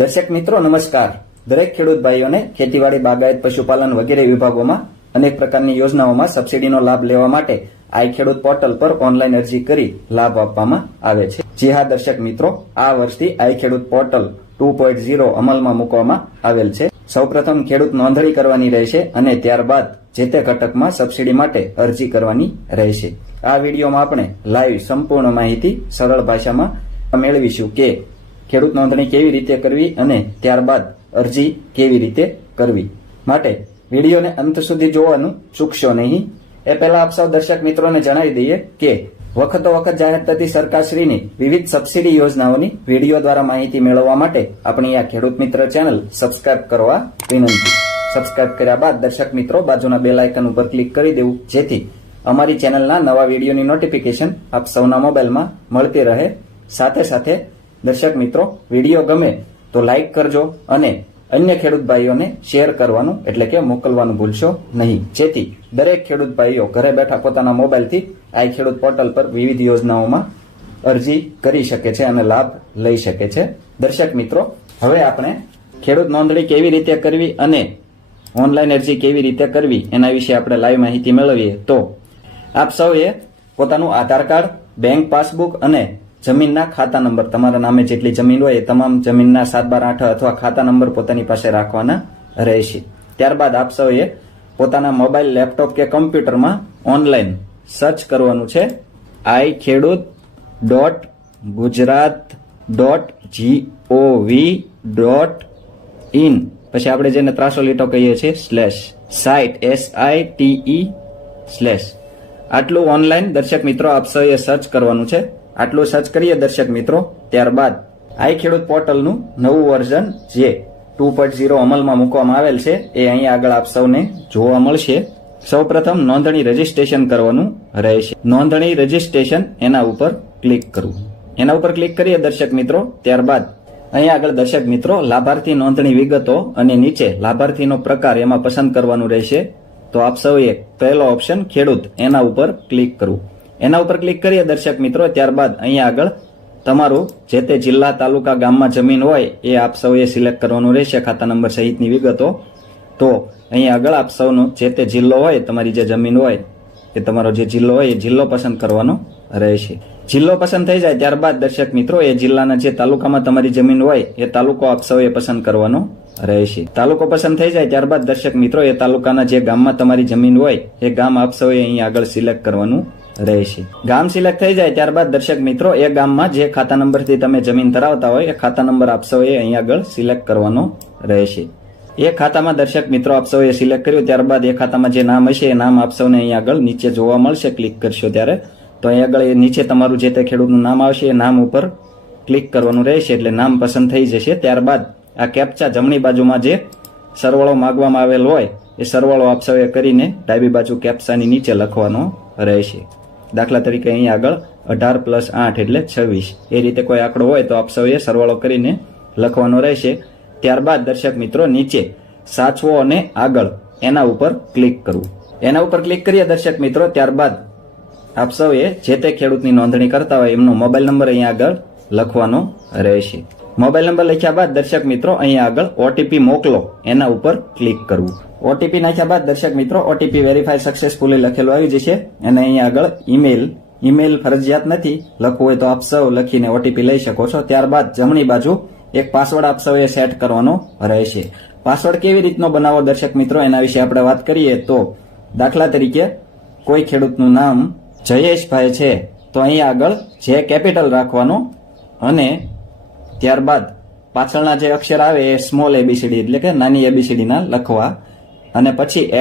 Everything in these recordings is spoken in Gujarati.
દર્શક મિત્રો નમસ્કાર. દરેક ખેડૂત ભાઈઓને ખેતીવાડી, બાગાયત, પશુપાલન વગેરે વિભાગોમાં અનેક પ્રકારની યોજનાઓમાં સબસિડીનો લાભ લેવા માટે આઈ ખેડૂત પોર્ટલ પર ઓનલાઈન અરજી કરી લાભ આપવામાં આવે છે. જી હા દર્શક મિત્રો, આ વર્ષથી આઈ ખેડૂત પોર્ટલ 2.0 અમલમાં મૂકવામાં આવેલ છે. સૌપ્રથમ ખેડૂત નોંધણી કરવાની રહેશે અને ત્યારબાદ જે તે ઘટકમાં સબસિડી માટે અરજી કરવાની રહેશે. આ વિડીયોમાં આપણે લાઈવ સંપૂર્ણ માહિતી સરળ ભાષામાં મેળવીશું કે ખેડૂત નોંધણી કેવી રીતે કરવી અને ત્યારબાદ અરજી કેવી રીતે કરવી. માટે વિડીયોને અંત સુધી જોવાનું ચૂકશો નહીં. એ પહેલા આપ સૌ દર્શક મિત્રોને જણાવી દઈએ કે વખતો વખત જાહેર થતી સરકારશ્રીની વિવિધ સબસિડી યોજનાઓની વિડીયો દ્વારા માહિતી મેળવવા માટે આપણી આ ખેડૂત મિત્ર ચેનલ સબસ્ક્રાઇબ કરવા વિનંતી. સબસ્ક્રાઇબ કર્યા બાદ દર્શક મિત્રો બાજુના બેલ આઇકન ઉપર ક્લિક કરી દેવું, જેથી અમારી ચેનલના નવા વિડીયોની નોટિફિકેશન આપ સૌના મોબાઈલમાં મળતી રહે. સાથે સાથે દર્શક મિત્રો વિડીયો ગમે તો લાઇક કરજો અને અન્ય ખેડૂત ભાઈઓને શેર કરવાનું એટલે કે મોકલવાનું ભૂલશો નહીં, જેથી દરેક ખેડૂત ભાઈઓ ઘરે બેઠા પોતાના મોબાઈલથી આ ખેડૂત પોર્ટલ પર વિવિધ યોજનાઓમાં અરજી કરી શકે છે અને લાભ લઈ શકે છે. દર્શક મિત્રો, હવે આપણે ખેડૂત નોંધણી કેવી રીતે કરવી અને ઓનલાઈન અરજી કેવી રીતે કરવી એના વિશે આપણે લાઈવ માહિતી મેળવીએ. તો આપ સૌએ પોતાનું આધાર કાર્ડ, બેંક પાસબુક અને જમીનના ખાતા નંબર, તમારા નામે જેટલી જમીન હોય એ તમામ જમીનના 7/8 અથવા ખાતા નંબર પોતાની પાસે રાખવાના રહેશે. ત્યારબાદ આપ સૌએ પોતાના મોબાઈલ, લેપટોપ કે કમ્પ્યુટરમાં ઓનલાઈન સર્ચ કરવાનું છે iKheduત.gujarat.gov.in. પછી આપણે જેને ત્રાસો લીટો કહીએ છીએ /site આટલું ઓનલાઈન દર્શક મિત્રો આપ સૌએ સર્ચ કરવાનું છે. આટલું સર્ચ કરીએ દર્શક મિત્રો, ત્યારબાદ આઈ ખેડૂત પોર્ટલનું નવું વર્ઝન જે 2.0 અમલમાં મૂકવામાં આવેલ છે એ અહીં આગળ આપ સૌને જોવા મળશે. સૌપ્રથમ નોંધણી રજીસ્ટ્રેશન કરવાનું રહેશે. નોંધણી રજીસ્ટ્રેશન એના ઉપર ક્લિક કરવું. એના ઉપર ક્લિક કરીએ દર્શક મિત્રો, ત્યારબાદ અહીં આગળ દર્શક મિત્રો લાભાર્થી નોંધણી વિગતો અને નીચે લાભાર્થીનો પ્રકાર એમાં પસંદ કરવાનું રહેશે. તો આપ સૌએ પહેલો ઓપ્શન ખેડૂત એના ઉપર ક્લિક કરવું. એના ઉપર ક્લિક કરીએ દર્શક મિત્રો, ત્યારબાદ અહીંયા આગળ તમારું જે તે જિલ્લા, તાલુકા, ગામમાં જમીન હોય એ આપ સૌએ સિલેક્ટ કરવાનું રહેશે, ખાતા નંબર સહિતની વિગતો. તો અહીંયા આગળ આપ સૌનો જે તે જિલ્લો હોય, તમારી જે જમીન હોય એ તમારો જે જિલ્લો હોય એ જિલ્લો પસંદ કરવાનો રહેશે. જિલ્લો પસંદ થઈ જાય ત્યારબાદ દર્શક મિત્રો એ જિલ્લાના જે તાલુકામાં તમારી જમીન હોય એ તાલુકો આપ સૌએ પસંદ કરવાનો રહેશે. તાલુકો પસંદ થઈ જાય ત્યારબાદ દર્શક મિત્રો એ તાલુકાના જે ગામમાં તમારી જમીન હોય એ ગામ આપ સૌએ અહીં આગળ સિલેક્ટ કરવાનું રહેશે. ગામ સિલેક્ટ થઈ જાય ત્યારબાદ દર્શક મિત્રો એ ગામમાં જે ખાતા નંબરથી તમે જમીન ધરાવતા હોય એ ખાતા નંબર આપ સૌએ અહીં આગળ સિલેક્ટ કરવાનો રહેશે. એ ખાતામાં દર્શક મિત્રો આપ સૌએ સિલેક્ટ કર્યું ત્યારબાદ એ ખાતામાં જે નામ હશે એ નામ આપ સૌને અહીં આગળ નીચે જોવા મળશે. ક્લિક કરશો ત્યારે તો અહીં આગળ એ નીચે તમારું જે તે ખેડૂતનું નામ આવશે એ નામ ઉપર ક્લિક કરવાનું રહેશે, એટલે નામ પસંદ થઈ જશે. ત્યારબાદ આ કેપ્ચા જમણી બાજુમાં જે સરવાળો માંગવામાં આવેલ હોય એ સરવાળો આપ સૌએ કરીને ડાબી બાજુ કેપ્ચાની નીચે લખવાનો રહેશે. દાખલા તરીકે અહીં આગળ 18 + 8 એટલે 26, એ રીતે કોઈ આંકડો હોય તો આપ સૌએ સરવાળો કરીને લખવાનો રહેશે. ત્યારબાદ દર્શક મિત્રો નીચે સાચવો અને આગળ એના ઉપર ક્લિક કરવું. એના ઉપર ક્લિક કરીએ દર્શક મિત્રો, ત્યારબાદ આપ સૌએ જે તે ખેડૂતની નોંધણી કરતા હોય એમનો મોબાઈલ નંબર અહીં આગળ લખવાનો રહેશે. મોબાઈલ નંબર લખ્યા બાદ દર્શક મિત્રો અહીં આગળ ઓટીપી મોકલો એના ઉપર ક્લિક કરવું. ઓટીપી નાખ્યા બાદ દર્શક મિત્રો ઓટીપી વેરીફાઈ સક્સેસફુલી લખેલું આવી જશે અને અહીં આગળ ઈમેલ ફરજિયાત નથી, લખવું હોય તો આપ સૌ લખીને ઓટીપી લઈ શકો છો. ત્યારબાદ જમણી બાજુ એક પાસવર્ડ આપ સૌએ સેટ કરવાનો રહેશે. પાસવર્ડ કેવી રીતનો બનાવો દર્શક મિત્રો એના વિશે આપણે વાત કરીએ તો દાખલા તરીકે કોઈ ખેડૂતનું નામ જયેશભાઈ છે તો અહીં આગળ જે કેપિટલ રાખવાનો અને ત્યારબાદ પાછળના જે અક્ષર આવે એ સ્મોલ એબીસીડી એટલે કે નાની એબીસીડીના લખવા અને પછી @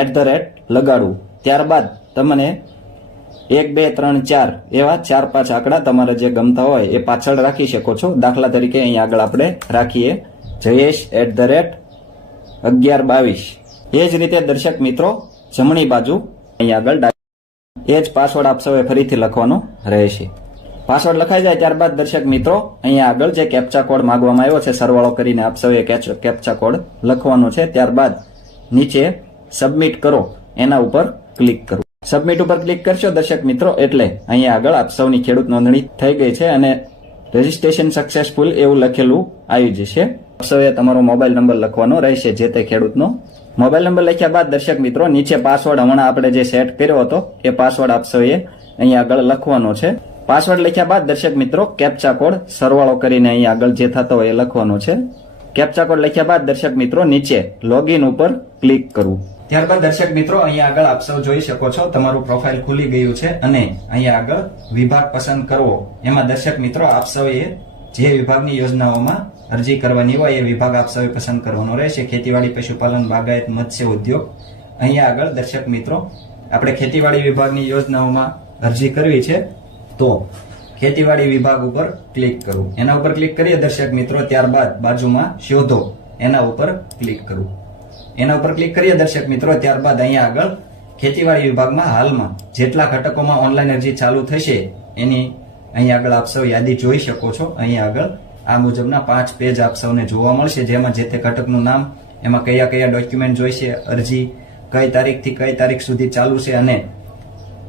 લગાડવું. ત્યારબાદ તમને 1, 2, 3, 4 એવા 4-5 આંકડા તમારે જે ગમતા હોય એ પાછળ રાખી શકો છો. દાખલા તરીકે અહીં આગળ આપણે રાખીએ જયેશ @1122. એ જ રીતે દર્શક મિત્રો જમણી બાજુ અહીં આગળ એ જ પાસવર્ડ આપ સૌએ ફરીથી લખવાનો રહેશે. પાસવર્ડ લખાઈ જાય ત્યારબાદ દર્શક મિત્રો અહીંયા આગળ જે કેપ્ચા કોડ માંગવામાં આવ્યો છે સરવાળો કરીને આપ સૌએ કેપ્ચા કોડ લખવાનો છે. ત્યારબાદ નીચે સબમિટ કરો એના ઉપર ક્લિક કરો. સબમિટ ઉપર ક્લિક કરશો દર્શક મિત્રો એટલે અહીંયા આગળ આપ સૌની ખેડૂત નોંધણી થઈ ગઈ છે અને રજીસ્ટ્રેશન સક્સેસફુલ એવું લખેલું આવી જશે. આપ સૌએ તમારો મોબાઈલ નંબર લખવાનો રહેશે, જે તે ખેડૂતનો. મોબાઈલ નંબર લખ્યા બાદ દર્શક મિત્રો નીચે પાસવર્ડ હમણાં આપણે જે સેટ કર્યો હતો એ પાસવર્ડ આપ સૌએ અહીંયા આગળ લખવાનો છે. પાસવર્ડ લખ્યા બાદ દર્શક મિત્રો કેપ્ચા કોડ સરવાળો કરીને અહીંયા આગળ જે થતો હોય એ લખવાનો છે. કેપ્ચા કોડ લખ્યા બાદ દર્શક મિત્રો નીચે લોગિન ઉપર ક્લિક કરવું. ત્યારબાદ દર્શક મિત્રો અહીંયા આગળ આપ સૌ જોઈ શકો છો તમારું પ્રોફાઇલ ખુલી ગયું છે અને અહીંયા આગળ વિભાગ પસંદ કરવો. એમાં દર્શક મિત્રો આપ સૌએ જે વિભાગની યોજનાઓમાં અરજી કરવાની હોય એ વિભાગ આપ સૌએ પસંદ કરવાનો રહેશે. ખેતીવાડી, પશુપાલન, બાગાયત, મત્સ્ય ઉદ્યોગ. અહીંયા આગળ દર્શક મિત્રો આપણે ખેતીવાડી વિભાગની યોજનાઓમાં અરજી કરવી છે તો ખેતીવાડી વિભાગ ઉપર ક્લિક કરવું. એના ઉપર ક્લિક કરીએ દર્શક મિત્રો, ત્યારબાદ બાજુમાં શોધો એના ઉપર ક્લિક કરવું. એના ઉપર ક્લિક કરીએ દર્શક મિત્રો, ત્યારબાદ અહીંયા આગળ ખેતીવાડી વિભાગમાં હાલમાં જેટલા ઘટકોમાં ઓનલાઈન અરજી ચાલુ થશે એની અહીંયા આગળ આપ સૌ યાદી જોઈ શકો છો. અહીંયા આગળ આ મુજબના 5 પેજ આપ સૌને જોવા મળશે, જેમાં જે તે ઘટકનું નામ, એમાં કયા કયા ડોક્યુમેન્ટ જોઈશે, અરજી કઈ તારીખથી કઈ તારીખ સુધી ચાલુ છે અને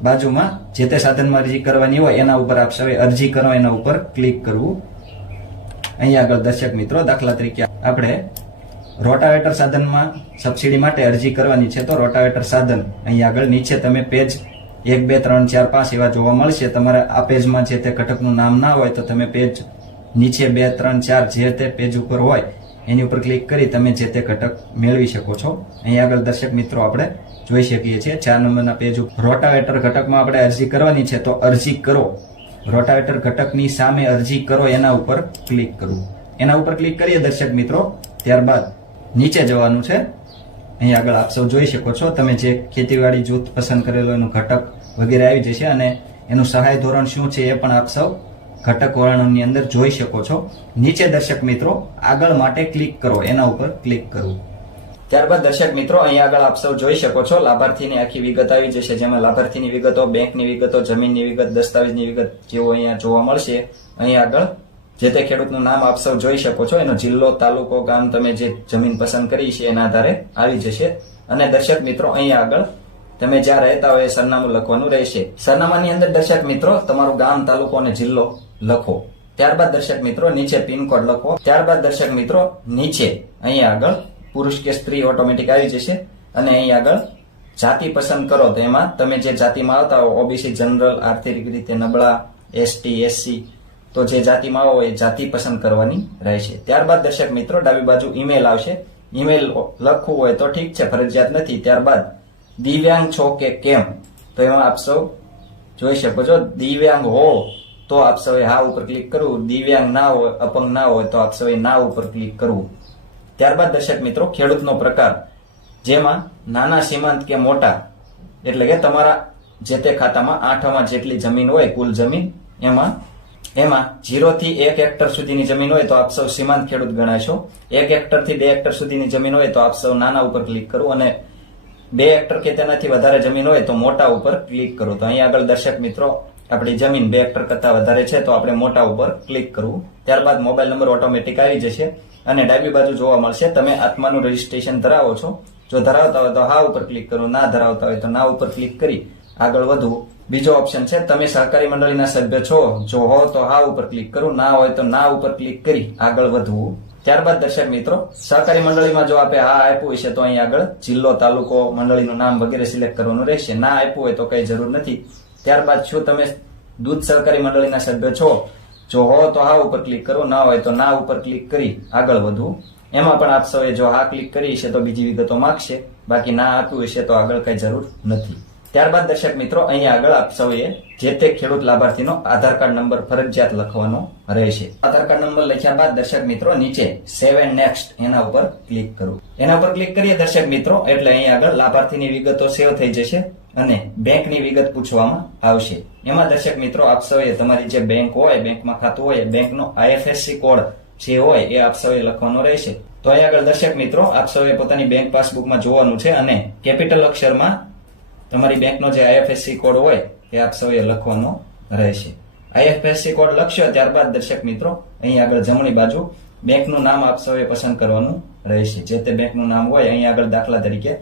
બાજુમાં જે તે સાધનમાં અરજી કરવાની હોય એના ઉપર આપ સૌએ અરજી કરો એના ઉપર ક્લિક કરવું. અહીંયા આગળ દર્શક મિત્રો દાખલા તરીકે આપણે રોટાવેટર સાધનમાં સબસિડી માટે અરજી કરવાની છે તો રોટાવેટર સાધન અહીંયા આગળ નીચે તમે પેજ 1, 2, 3, 4, 5 એવા જોવા મળશે. તમારે આ પેજમાં જે તે ઘટકનું નામ ના હોય તો તમે પેજ નીચે 2, 3, 4 જે તે પેજ ઉપર હોય એની ઉપર ક્લિક કરી તમે જે તે ઘટક મેળવી શકો છો. અહીંયા આગળ દર્શક મિત્રો આપણે જોઈ શકીએ છીએ 4 નંબરના પેજ ઉપર રોટાવેટર ઘટકમાં આપણે અરજી કરવાની છે તો અરજી કરો, રોટાવેટર ઘટકની સામે અરજી કરો એના ઉપર ક્લિક કરવું. એના ઉપર ક્લિક કરીએ દર્શક મિત્રો, ત્યારબાદ નીચે જવાનું છે. અહીં આગળ આપ સૌ જોઈ શકો છો તમે જે ખેતીવાડી જૂથ પસંદ કરેલું એનું ઘટક વગેરે આવી જશે અને એનું સહાય ધોરણ શું છે એ પણ આપ સૌ ઘટક વર્ણનની અંદર જોઈ શકો છો. નીચે દર્શક મિત્રો આગળ માટે ક્લિક કરો એના ઉપર ક્લિક કરવું. ત્યારબાદ દર્શક મિત્રો અહીં આગળ આપ સૌ જોઈ શકો છો લાભાર્થીની આખી વિગત આવી જશે, જેમાં લાભાર્થીની વિગતો, બેંકની વિગતો, જમીનની વિગત, દસ્તાવેજની વિગત જેવો અહીંયા જોવા મળશે. અહીં આગળ જે તે ખેડૂતનું નામ આપ સૌ જોઈ શકો છો, એનો જિલ્લો, તાલુકો, ગામ, તમે જે જમીન પસંદ કરી છે એના આધારે આવી જશે. અને દર્શક મિત્રો અહીંયા આગળ તમે જ્યાં રહેતા હોય એ સરનામું લખવાનું રહેશે. સરનામાની અંદર દર્શક મિત્રો તમારું ગામ, તાલુકો અને જિલ્લો લખો. ત્યારબાદ દર્શક મિત્રો નીચે પિનકોડ લખો. ત્યારબાદ દર્શક મિત્રો નીચે અહીંયા આગળ પુરુષ કે સ્ત્રી ઓટોમેટિક આવી જશે અને અહીં આગળ જાતિ પસંદ કરો તો એમાં તમે જે જાતિમાં આવતા હો, ઓબીસી, જનરલ, આર્થિક રીતે નબળા, એસટી, એસસી, તો જે જાતિમાં આવો એ જાતિ પસંદ કરવાની રહેશે. ત્યારબાદ દર્શક મિત્રો ડાબી બાજુ ઈમેલ આવશે. ઈમેલ લખવું હોય તો ઠીક છે, ફરજિયાત નથી. ત્યારબાદ દિવ્યાંગ છો કે કેમ તો એમાં આપ સૌ જોઈ શકો છો, દિવ્યાંગ હો તો આપ સૌએ હા ઉપર ક્લિક કરવું, દિવ્યાંગ ના હોય, અપંગ ના હોય તો આપ સૌએ ના ઉપર ક્લિક કરવું. ત્યારબાદ દર્શક મિત્રો ખેડૂતનો પ્રકાર, જેમાં નાના, સીમાંત કે મોટા, એટલે કે તમારા જે તે ખાતામાં 8 જેટલી જમીન હોય કુલ જમીન, એમાં 0 થી 1 હેક્ટર સુધીની જમીન હોય તો આપ સૌ સીમાંત ખેડૂત ગણાશો. 1 હેક્ટર થી 2 હેક્ટર સુધીની જમીન હોય તો આપ સૌ નાના ઉપર ક્લિક કરવું અને 2 હેક્ટર કે તેનાથી વધારે જમીન હોય તો મોટા ઉપર ક્લિક કરવું. તો અહીં આગળ દર્શક મિત્રો આપણી જમીન 2 હેક્ટર કરતા વધારે છે તો આપણે મોટા ઉપર ક્લિક કરવું. ત્યારબાદ મોબાઈલ નંબર ઓટોમેટિક આવી જશે અને ડાબી બાજુ જોવા મળશે તમે આત્માનું રજીસ્ટ્રેશન ધરાવો છો. જો ધરાવતા હોય તો હા ઉપર ક્લિક કરવું, ના ધરાવતા હોય તો ના ઉપર ક્લિક કરી આગળ વધવું. બીજો ઓપ્શન છે તમે સહકારી મંડળીના સભ્ય છો, જો હો તો હા ઉપર ક્લિક કરવું, ના હોય તો ના ઉપર ક્લિક કરી આગળ વધવું. ત્યારબાદ દર્શક મિત્રો સહકારી મંડળીમાં જો આપણે હા આપ્યું હશે તો અહીં આગળ જિલ્લો, તાલુકો, મંડળીનું નામ વગેરે સિલેક્ટ કરવાનું રહેશે. ના આપ્યું હોય તો કઈ જરૂર નથી. ત્યારબાદ શું તમે દૂધ સહકારી મંડળીના સભ્ય છો, જો હો તો હા ઉપર ક્લિક કરો, ના હોય તો ના ઉપર ક્લિક કરી આગળ વધવું. એમાં પણ આપ સૌએ જો હા ક્લિક કરી છે તો બીજી વિગતો માંગશે, બાકી ના આપ્યું હશે તો આગળ કઈ જરૂર નથી. ત્યારબાદ દર્શક મિત્રો અહીંયા આગળ આપ સૌએ જે તે ખેડૂત લાભાર્થીનો આધાર કાર્ડ નંબર ફરજિયાત લખવાનો રહેશે. આધાર કાર્ડ નંબર લખ્યા બાદ દર્શક મિત્રો નીચે સેવ એન્ડ નેક્સ્ટ એના ઉપર ક્લિક કરો. એના ઉપર ક્લિક કરીએ દર્શક મિત્રો એટલે અહીંયા આગળ લાભાર્થીની વિગતો સેવ થઈ જશે અને બેંકની વિગત પૂછવામાં આવશે. એમાં દર્શક મિત્રો આપ સૌએ તમારી જે બેંક હોય, બેંકમાં ખાતું હોય, બેંકનો આઈએફએસસી કોડ જે હોય એ આપ સૌએ લખવાનો રહેશે. તો અહીંયા આગળ દર્શક મિત્રો આપ સૌએ પોતાની બેંક પાસબુકમાં જોવાનું છે અને કેપિટલ અક્ષરમાં તમારી બેંકનો જે આઈએફએસસી કોડ હોય એ આપ સૌએ લખવાનો રહેશે. આઈએફએસસી કોડ લખશો ત્યારબાદ દર્શક મિત્રો અહીં આગળ જમણી બાજુ બેંકનું નામ આપ સૌએ પસંદ કરવાનું રહેશે. જે તે બેંકનું નામ હોય અહીં આગળ દાખલા તરીકે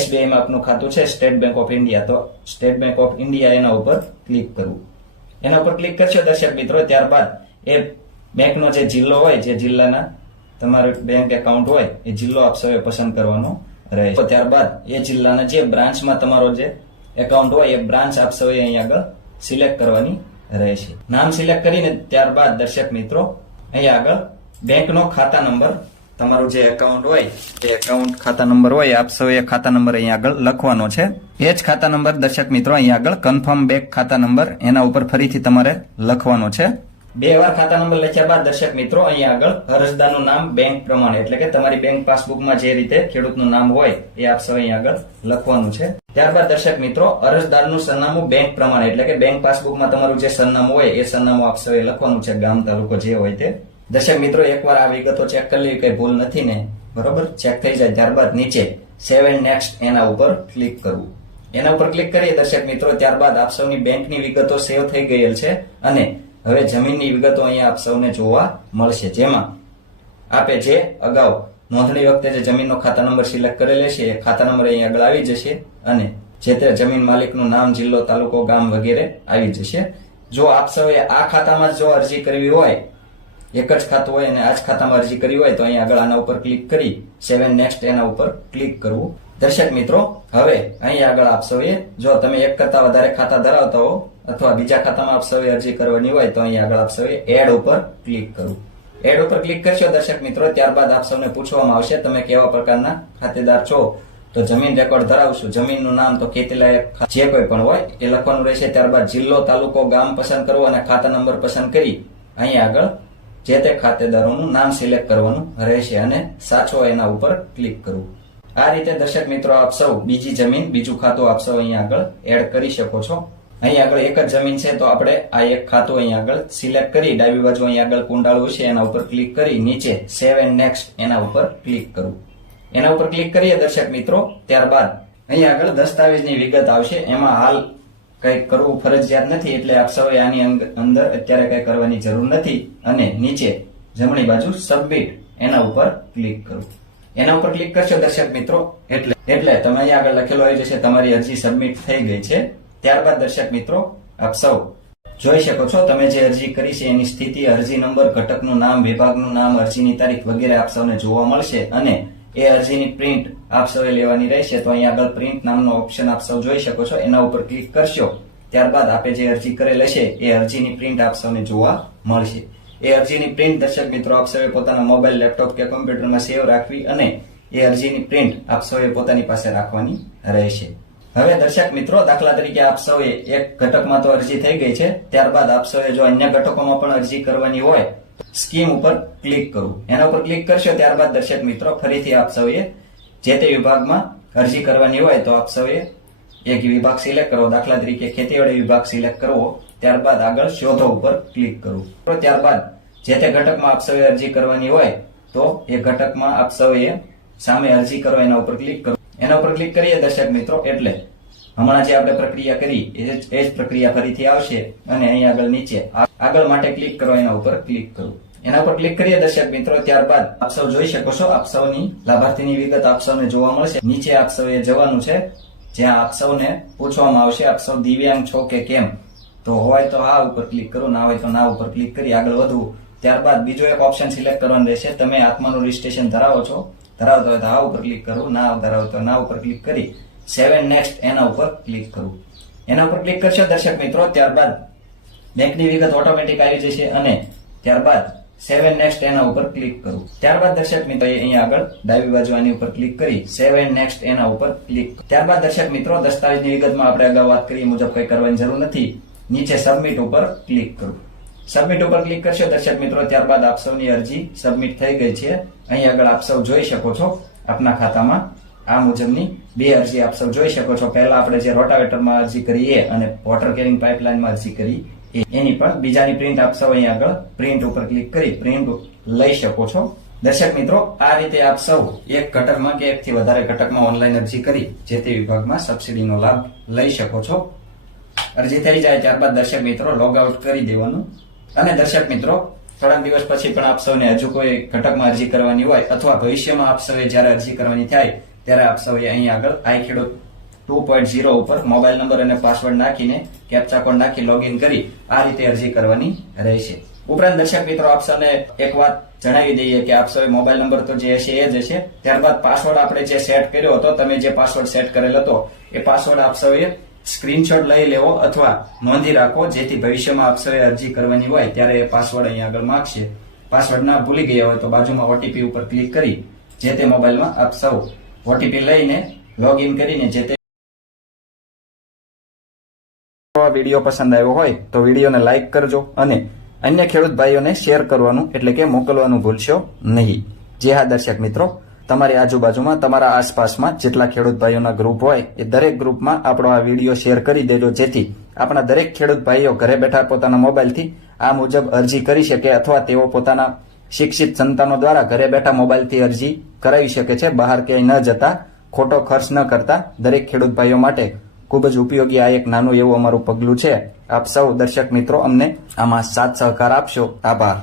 SBI માં આપનું ખાતું છે સ્ટેટ બેંક ઓફ ઇન્ડિયા, તો સ્ટેટ બેંક ઓફ ઇન્ડિયા એના ઉપર ક્લિક કરવું. એના ઉપર ક્લિક કરશો દર્શક મિત્રો ત્યારબાદ એ બેંકનો જે જિલ્લો હોય, જે જિલ્લાના તમારું બેંક એકાઉન્ટ હોય એ જિલ્લો આપ સૌએ પસંદ કરવાનો રહે છે. ત્યારબાદ એ જિલ્લાના જે બ્રાન્ચમાં તમારો જે એકાઉન્ટ હોય એ બ્રાન્ચ આપ સૌએ અહીં આગળ સિલેક્ટ કરવાની રહે છે. નામ સિલેક્ટ કરીને ત્યારબાદ દર્શક મિત્રો અહીં આગળ બેંકનો ખાતા નંબર, તમારું જે એકાઉન્ટ હોય એ એકાઉન્ટ ખાતા નંબર હોય આપ સૌએ ખાતા નંબર અહીં આગળ લખવાનો છે. એ જ ખાતા નંબર દર્શક મિત્રો અહીં આગળ કન્ફર્મ બેંક ખાતા નંબર એના ઉપર ફરીથી તમારે લખવાનો છે. 2 વાર ખાતા નંબર લખ્યા બાદ દર્શક મિત્રો અહીં આગળ અરજદારનું નામ બેંક પ્રમાણે એટલે કે તમારી બેંક પાસબુકમાં જે રીતે ખેડૂતનું નામ હોય એ આપ સૌ અહીં આગળ લખવાનું છે. ત્યારબાદ દર્શક મિત્રો અરજદારનું સરનામું બેંક પ્રમાણે એટલે કે બેંક પાસબુકમાં તમારું જે સરનામું હોય એ સરનામું આપ સૌએ લખવાનું છે, ગામ તાલુકો જે હોય તે. દર્શક મિત્રો એકવાર આ વિગતો ચેક કરી લેવી, કઈ ભૂલ નથી ને, બરોબર? ચેક થઈ જાય ત્યારબાદ નીચે સેવ એન્ડ નેક્સ્ટ એના ઉપર ક્લિક કરવું. એના ઉપર ક્લિક કરીએ દર્શક મિત્રો ત્યારબાદ આપ સૌની બેંકની વિગતો સેવ થઈ ગયેલ છે અને હવે જમીનની વિગતો અહીંયા આપ સૌને જોવા મળશે, જેમાં આપે જે અગાઉ નોંધણી વખતે જે જમીનનો ખાતા નંબર સિલેક્ટ કરેલ છે એ ખાતા નંબર અહીં આગળ આવી જશે અને જે તે જમીન માલિકનું નામ, જિલ્લો, તાલુકો, ગામ વગેરે આવી જશે. જો આપ સૌએ આ ખાતામાં જો અરજી કરવી હોય, એક જ ખાતું હોય અને આ જ ખાતામાં અરજી કરવી હોય તો અહીં આગળ આના ઉપર ક્લિક કરી સેવ એન્ડ નેક્સ્ટ એના ઉપર ક્લિક કરવું. દર્શક મિત્રો હવે અહીં આગળ આપ સૌએ જો તમે એક કરતા વધારે ખાતા ધરાવતા હો અથવા બીજા ખાતામાં આપ સૌએ અરજી કરવાની હોય તો અહીં આગળ આપ સૌએ એડ ઉપર ક્લિક કરવું. એડ ઉપર ક્લિક કરશો દર્શક મિત્રો ત્યારબાદ આપ સૌને પૂછવામાં આવશે તમે કેવા પ્રકારના ખાતેદાર છો, તો જમીન રેકોર્ડ ધરાવશું, જમીનનું નામ તો ખેતીલાયક જે કોઈ પણ હોય એ લખવાનું રહેશે. ત્યારબાદ જિલ્લો, તાલુકો, ગામ પસંદ કરવું અને ખાતા નંબર પસંદ કરી અહીં આગળ જે તે ખાતેદારોનું નામ સિલેક્ટ કરવાનું રહેશે અને સાચો એના ઉપર ક્લિક કરવું. આ રીતે દર્શક મિત્રો આપ સૌ બીજી જમીન, બીજું ખાતું આપ સૌ અહીં આગળ એડ કરી શકો છો. અહીં આગળ એક જ જમીન છે તો આપણે આ એક ખાતું અહીં આગળ સિલેક્ટ કરી ડાબી બાજુ અહીં આગળ કુંડાળું છે એના ઉપર ક્લિક કરી નીચે સેવ એન્ડ નેક્સ્ટ એના ઉપર ક્લિક કરવું. એના ઉપર ક્લિક કરીએ દર્શક મિત્રો ત્યારબાદ અહીં આગળ દસ્તાવેજની વિગત આવશે. એમાં હાલ કંઈક કરવું ફરજિયાત નથી એટલે આપ સૌએ આની અંદર અત્યારે કંઈ કરવાની જરૂર નથી અને નીચે જમણી બાજુ સબમિટ એના ઉપર ક્લિક કરવું. એના ઉપર ક્લિક કરશો દર્શક મિત્રો એટલે તમે અહીં આગળ લખેલો આવી જશે તમારી અરજી સબમિટ થઈ ગઈ છે. ત્યારબાદ દર્શક મિત્રો આપ સૌ જોઈ શકો છો તમે જે અરજી કરી છે એની સ્થિતિ, અરજી નંબર, ઘટકનું નામ, વિભાગનું નામ, અરજીની તારીખ વગેરે આપ સૌને જોવા મળશે અને એ અરજીની પ્રિન્ટ આપ સૌએ લેવાની રહેશે. તો અહીં આગળ પ્રિન્ટ નામનો ઓપ્શન આપ સૌ જોઈ શકો છો, એના ઉપર ક્લિક કરશો ત્યારબાદ આપે જે અરજી કરેલ હશે એ અરજીની પ્રિન્ટ આપ સૌને જોવા મળશે. એ અરજીની પ્રિન્ટ દર્શક મિત્રો આપ સૌએ પોતાના મોબાઈલ, લેપટોપ કે કોમ્પ્યુટરમાં સેવ રાખવી અને એ અરજીની પ્રિન્ટ આપ સૌએ પોતાની પાસે રાખવાની રહેશે. હવે દર્શક મિત્રો દાખલા તરીકે આપ સૌએ એક ઘટકમાં તો અરજી થઈ ગઈ છે, ત્યારબાદ આપ સૌએ જો અન્ય ઘટકોમાં પણ અરજી કરવાની હોય સ્કીમ ઉપર ક્લિક કરવું. એના ઉપર ક્લિક કરશો ત્યારબાદ દર્શક મિત્રો ફરીથી આપ સૌએ જે તે વિભાગમાં અરજી કરવાની હોય તો આપ સૌએ એક વિભાગ સિલેક્ટ કરવો, દાખલા તરીકે ખેતીવાડી વિભાગ સિલેક્ટ કરવો. ત્યારબાદ આગળ શોધો ઉપર ક્લિક કરવું. ત્યારબાદ જે તે ઘટકમાં આપ સૌએ અરજી કરવાની હોય તો એ ઘટકમાં આપ સૌએ સામે અરજી કરો એના ઉપર ક્લિક કરો. એના ઉપર ક્લિક કરીએ દર્શક મિત્રો એટલે હમણાં જે આપણે પ્રક્રિયા કરી એ જ પ્રક્રિયા ફરીથી આવશે અને અહીં આગળ નીચે આગળ માટે ક્લિક કરો એના ઉપર ક્લિક કરવું. એના પર ક્લિક કરીએ દર્શક મિત્રો ત્યારબાદ આપ સૌ જોઈ શકો છો આપ સૌની લાભાર્થીની વિગત આપ સૌને જોવા મળશે. નીચે આપ સૌએ જવાનું છે જ્યાં આપ સૌને પૂછવામાં આવશે આપ સૌ દિવ્યાંગ છો કે કેમ, તો હોય તો હા ઉપર ક્લિક કરો, ના હોય તો ના ઉપર ક્લિક કરી આગળ વધવું. ત્યારબાદ બીજો એક ઓપ્શન સિલેક્ટ કરવાનું રહેશે. તમે આત્માનું રજીસ્ટ્રેશન ધરાવતા હોય તો હા ઉપર ક્લિક કરવું, ના ધરાવતો ના ઉપર ક્લિક કરી સેવ એન્ડ નેક્સ્ટ એના ઉપર ક્લિક કરવું. એના ઉપર ક્લિક કરશો દર્શક મિત્રો ત્યારબાદ બેંકની વિગત ઓટોમેટિક આવી જશે અને ત્યારબાદ સેવ એન્ડ નેક્સ્ટ એના ઉપર ક્લિક કરવું. ત્યારબાદ દર્શક મિત્રો અહીંયા આગળ ડાબી બાજુ આની ઉપર ક્લિક કરી સેવ એન્ડ નેક્સ્ટ એના ઉપર ક્લિક. ત્યારબાદ દર્શક મિત્રો દસ્તાવેજની વિગતમાં આપણે અગાઉ વાત કરી મુજબ કંઈ કરવાની જરૂર નથી. નીચે સબમિટ ઉપર ક્લિક કરવું. સબમિટ ઉપર ક્લિક કરશો દર્શક મિત્રો ત્યારબાદ આપ સૌની અરજી સબમિટ થઈ ગઈ છે. અહીં આગળ આપ સૌ જોઈ શકો છો આપના ખાતામાં આ મુજબની 2 અરજી આપ સૌ જોઈ શકો છો. પહેલા આપણે જે રોટાવેટરમાં અરજી કરી એ અને વોટર કેરિંગ પાઇપલાઇનમાં અરજી કરી એની પણ બીજાની પ્રિન્ટ આપ સૌ અહીં આગળ પ્રિન્ટ ઉપર ક્લિક કરી પ્રિન્ટ લઈ શકો છો. દર્શક મિત્રો આ રીતે આપ સૌ એક ઘટકમાં કે એકથી વધારે ઘટકમાં ઓનલાઈન અરજી કરી જે તે વિભાગમાં સબસિડીનો લાભ લઈ શકો છો. અરજી થઈ જાય ત્યારબાદ દર્શક મિત્રો લોગ આઉટ કરી દેવાનું અને દર્શક મિત્રો થોડાક દિવસ પછી પણ આપ સૌને હજુ કોઈ ઘટકમાં અરજી કરવાની હોય અથવા ભવિષ્યમાં આપ સૌએ જયારે અરજી કરવાની થાય ત્યારે આપ સૌએ અહીં આગળ આઈ ખેડૂત 2.0 ઉપર મોબાઈલ નંબર અને પાસવર્ડ નાખીને કેપ્ચા કોડ નાખી લોગિન કરી આ રીતે અરજી કરવાની રહેશે. ઉપરાંત દર્શક મિત્રો આપ સૌને એક વાત જણાવી દઈએ કે આપ સૌએ મોબાઈલ નંબર તો જે હશે એ જ હશે. ત્યારબાદ પાસવર્ડ આપણે જે સેટ કર્યો હતો, તમે જે પાસવર્ડ સેટ કરેલ હતો એ પાસવર્ડ આપ સૌએ સ્ક્રીનશોટ લઈ લેવો અથવા નોંધી રાખો, જેથી ભવિષ્યમાં આપ સૌએ અરજી કરવાની હોય ત્યારે એ પાસવર્ડ અહીંયા આગળ માંગશે. પાસવર્ડ ના ભૂલી ગયા હોય તો બાજુમાં ઓટીપી ઉપર ક્લિક કરી જે તે મોબાઈલમાં આપ સૌ ઓટીપી લઈને લોગિન કરીને જે તે વિડીયો પસંદ આવ્યો હોય તો વિડીયોને લાઈક કરજો અને અન્ય ખેડૂત ભાઈઓને શેર કરવાનું એટલે કે મોકલવાનું ભૂલશો નહીં. જે હા દર્શક મિત્રો, તમારી આજુબાજુમાં તમારા આસપાસમાં જેટલા ખેડૂત ભાઈઓના ગ્રુપ હોય એ દરેક ગ્રુપમાં આપણો આ વિડીયો શેર કરી દેજો, જેથી આપણા દરેક ખેડૂત ભાઈઓ ઘરે બેઠા પોતાના મોબાઈલથી આ મુજબ અરજી કરી શકે અથવા તેઓ પોતાના શિક્ષિત સંતાનો દ્વારા ઘરે બેઠા મોબાઈલથી અરજી કરાવી શકે છે, બહાર ક્યાંય ન જતા, ખોટો ખર્ચ ન કરતા. દરેક ખેડૂત ભાઈઓ માટે ખૂબ જ ઉપયોગી આ એક નાનું એવું અમારું પગલું છે. આપ સૌ દર્શક મિત્રો અમને આમાં સાથ સહકાર આપશો. આભાર.